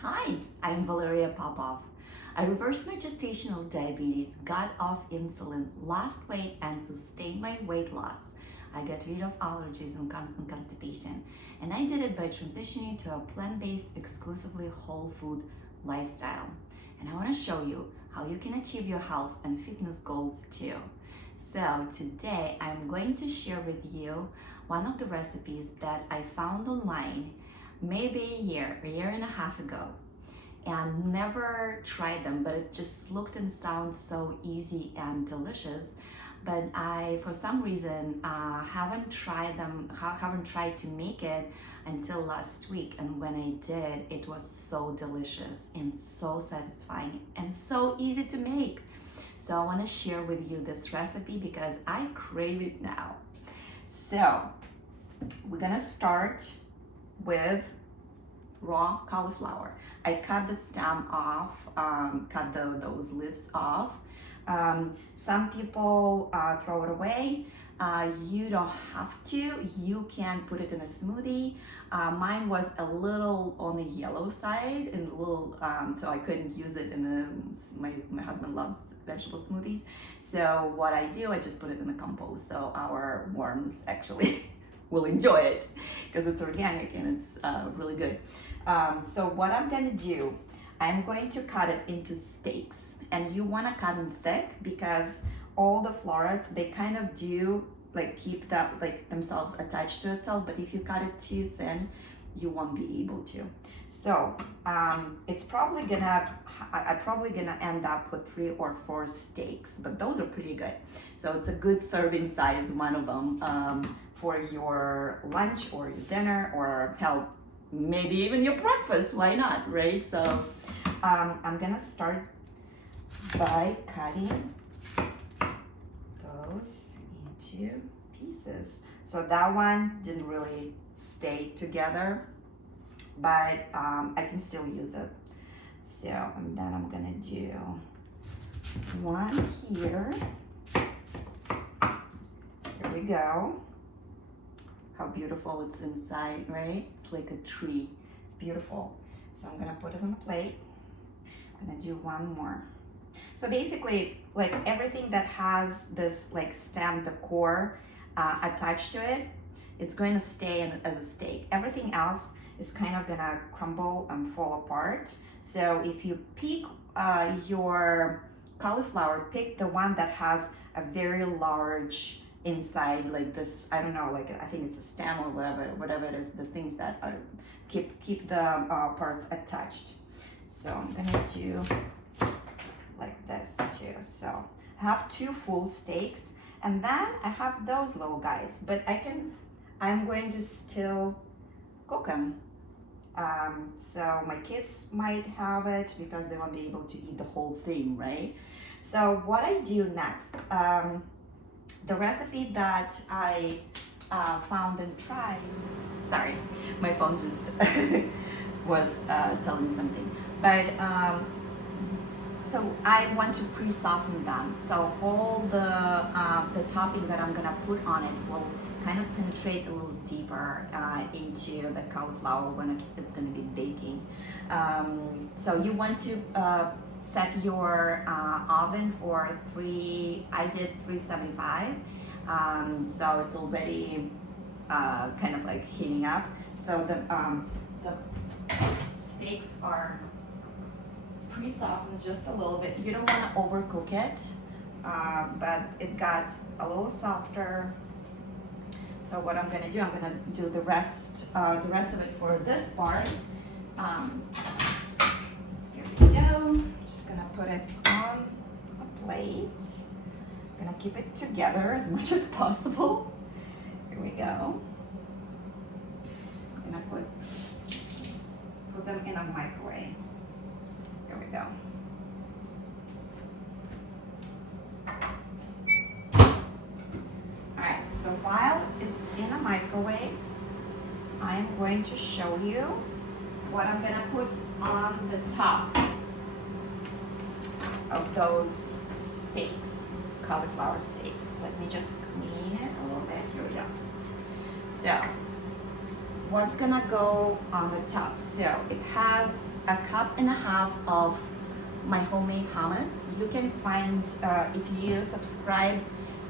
Hi, I'm Valeria Popov. I reversed my gestational diabetes, got off insulin, lost weight, and sustained my weight loss. I got rid of allergies and constant constipation, and I did it by transitioning to a plant-based, exclusively whole food lifestyle. And I want to show you how you can achieve your health and fitness goals too. So today I'm going to share with you one of the recipes that I found online maybe a year and a half ago, and never tried them, but it just looked and sounds so easy and delicious. But I, for some reason, haven't tried to make it until last week. And when I did, it was so delicious and so satisfying and so easy to make. So I want to share with you this recipe because I crave it now. So we're gonna start with raw cauliflower. I cut the stem off, cut those leaves off. Some people throw it away. You don't have to. You can put it in a smoothie. Mine was a little on the yellow side and a little, so I couldn't use it in my husband loves vegetable smoothies. So what I do, I just put it in the compost. So our worms actually will enjoy it because it's organic and it's really good. So what I'm gonna do, I'm going to cut it into steaks, and you wanna cut them thick because all the florets, they kind of do keep that themselves attached to itself, but if you cut it too thin, you won't be able to. So it's probably I'm probably gonna end up with 3 or 4 steaks, but those are pretty good. So it's a good serving size, one of them, for your lunch or your dinner, or hell, maybe even your breakfast. Why not, right? So I'm gonna start by cutting those into pieces. So that one didn't really stay together, but I can still use it. So, and then I'm gonna do one here. Here we go. How beautiful it's inside, right? It's like a tree. It's beautiful. So I'm gonna put it on the plate. I'm gonna do one more. So basically, everything that has this stem, the core attached to it, it's going to stay as a steak. Everything else is kind of gonna crumble and fall apart. So if you pick your cauliflower, pick the one that has a very large inside, like this, I don't know, I think it's a stem or whatever it is, the things that are keep the parts attached. So I'm gonna do like this too. So I have 2 full steaks, and then I have those little guys, but I'm going to still cook them. So my kids might have it because they won't be able to eat the whole thing, right? So what I do next, the recipe that I found and tried, sorry, my phone just was telling me something, but so I want to pre-soften them. So all the topping that I'm gonna put on it will kind of penetrate a little deeper into the cauliflower when it's gonna be baking. So you want to set your oven for I did 375. So it's already kind of heating up. So the steaks are pre-softened just a little bit. You don't want to overcook it, but it got a little softer. So what I'm gonna do, I'm gonna do the rest of it for this part. Here we go. Just gonna put it on a plate. I'm gonna keep it together as much as possible. Here we go. I'm gonna put them in a microwave. Here we go. All right, so while it's in a microwave, I'm going to show you what I'm gonna put on the top of those steaks, cauliflower steaks. Let me just clean it a little bit. Here we go. So what's gonna go on the top. So it has a cup and a half of my homemade hummus. You can find, if you subscribe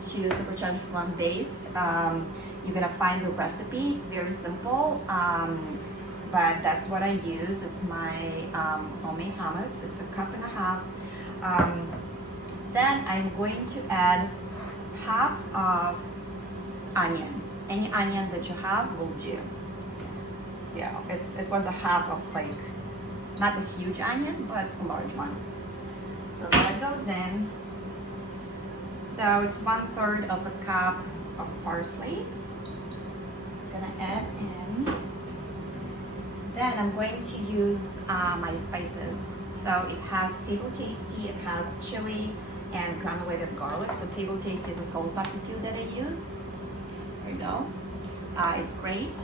to Supercharged Plant Based, you're gonna find the recipe. It's very simple, but that's what I use. It's my homemade hummus. It's a cup and a half. Then I'm going to add half of onion. Any onion that you have will do. So it was a half of, like, not a huge onion, but a large one. So that goes in. So it's 1/3 of a cup of parsley. I'm gonna add in. Then I'm going to use my spices. So it has Table Tasty, it has chili and granulated garlic. So Table Tasty is the sole substitute that I use. There you go. It's great.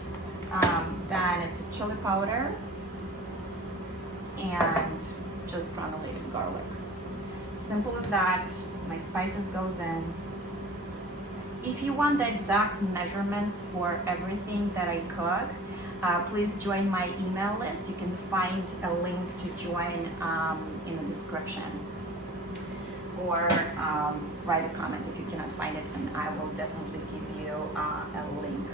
Then it's a chili powder and just granulated garlic. Simple as that. My spices goes in. If you want the exact measurements for everything that I cook, please join my email list. You can find a link to join in the description, or write a comment if you cannot find it, and I will definitely give you a link,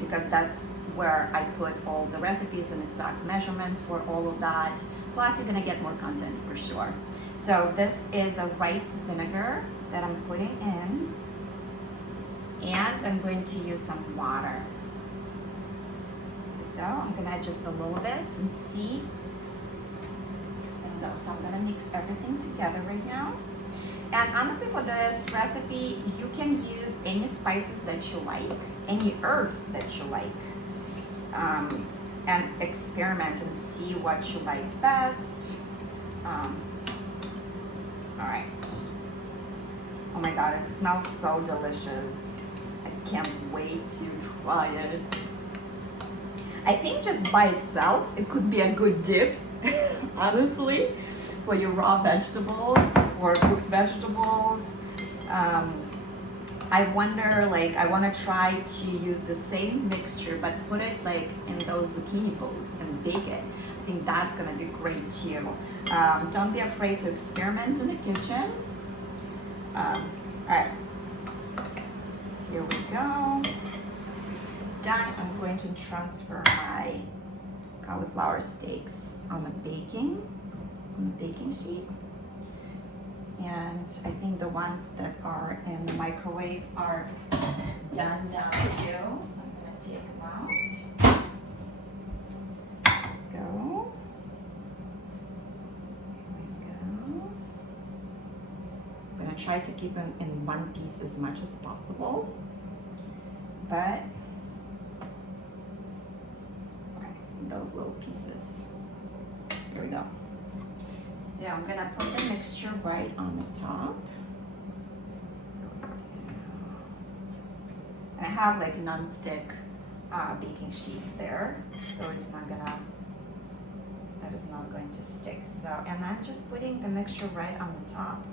because that's where I put all the recipes and exact measurements for all of that. Plus you're gonna get more content for sure. So this is a rice vinegar that I'm putting in, and I'm going to use some water. There we go. I'm gonna add just a little bit and see. So I'm gonna mix everything together right now. And honestly, for this recipe, you can use any spices that you like, any herbs that you like, and experiment and see what you like best. All right. Oh my God, it smells so delicious. I can't wait to try it. I think just by itself, it could be a good dip, honestly, for your raw vegetables or cooked vegetables. I wonder, like, I want to try to use the same mixture, but put it like in those zucchini bowls and bake it. I think that's gonna be great too. Don't be afraid to experiment in the kitchen. All right, here we go. It's done. I'm going to transfer my cauliflower steaks on the baking sheet. And I think the ones that are in the microwave are done now too. So I'm gonna take them out. Go. Here we go. I'm gonna try to keep them in one piece as much as possible. But okay, those little pieces. There we go. So I'm gonna put the mixture right on the top. And I have like a non-stick baking sheet there, so it's not gonna, that is not going to stick. So, and I'm just putting the mixture right on the top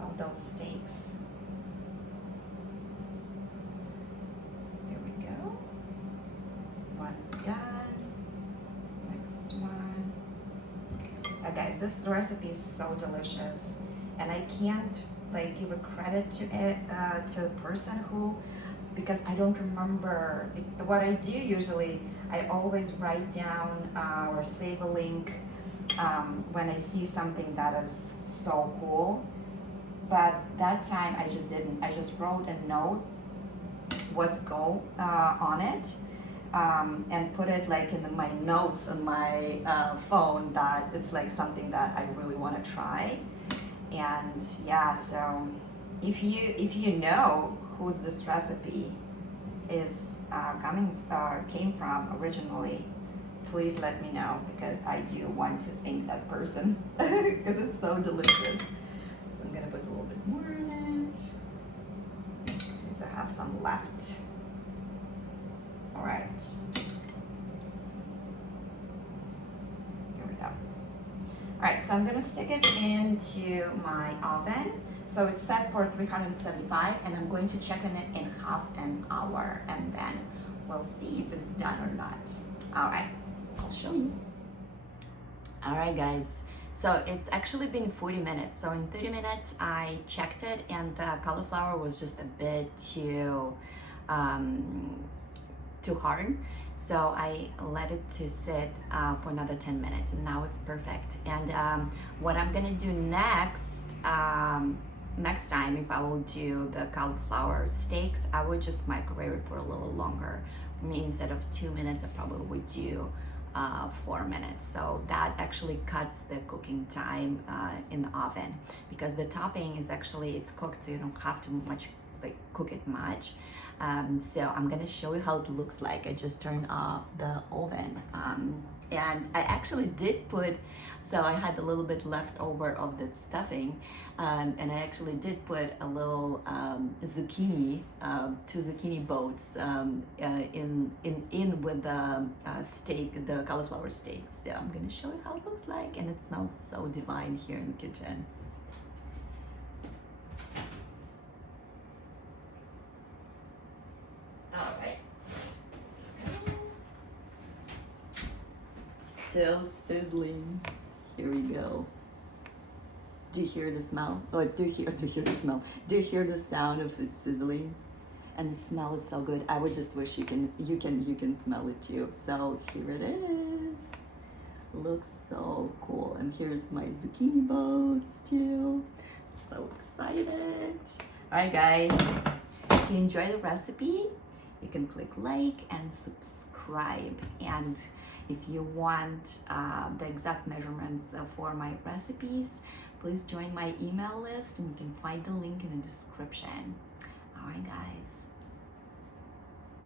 of those steaks. Here we go. One's done. Next one. Guys, this recipe is so delicious, and I can't like give a credit to it to a person who, because I don't remember what I do usually. I always write down or save a link when I see something that is so cool, but that time I just didn't. I just wrote a note what's go on it. And put it like in my notes on my phone that it's like something that I really want to try. And yeah, so if you know whose this recipe is came from originally, please let me know, because I do want to thank that person because it's so delicious. So I'm gonna put a little bit more in it since I have some left. All right, here we go. All right, so I'm gonna stick it into my oven. So it's set for 375, and I'm going to check on it in half an hour, and then we'll see if it's done or not. All right, I'll show you. All right, guys. So it's actually been 40 minutes. So in 30 minutes, I checked it, and the cauliflower was just a bit too hard. So I let it to sit for another 10 minutes, and now it's perfect. And what I'm gonna do next time, if I will do the cauliflower steaks, I would just microwave it for a little longer. For me, instead of 2 minutes, I probably would do 4 minutes. So that actually cuts the cooking time in the oven, because the topping is actually, it's cooked, so you don't have to cook it much. So I'm gonna show you how it looks like. I just turned off the oven, and I actually did put, so I had a little bit left over of the stuffing, and I actually did put a little zucchini, 2 zucchini boats in with the steak, the cauliflower steak. So I'm gonna show you how it looks like, and it smells so divine here in the kitchen. All right. Still sizzling. Here we go. Do you hear the smell? Oh, do you hear the smell? Do you hear the sound of it sizzling? And the smell is so good. I would just wish you can smell it too. So here it is. Looks so cool. And here's my zucchini boats too. So excited. All right, guys. If you enjoy the recipe, you can click like and subscribe. And if you want the exact measurements for my recipes, please join my email list, and you can find the link in the description. All right, guys.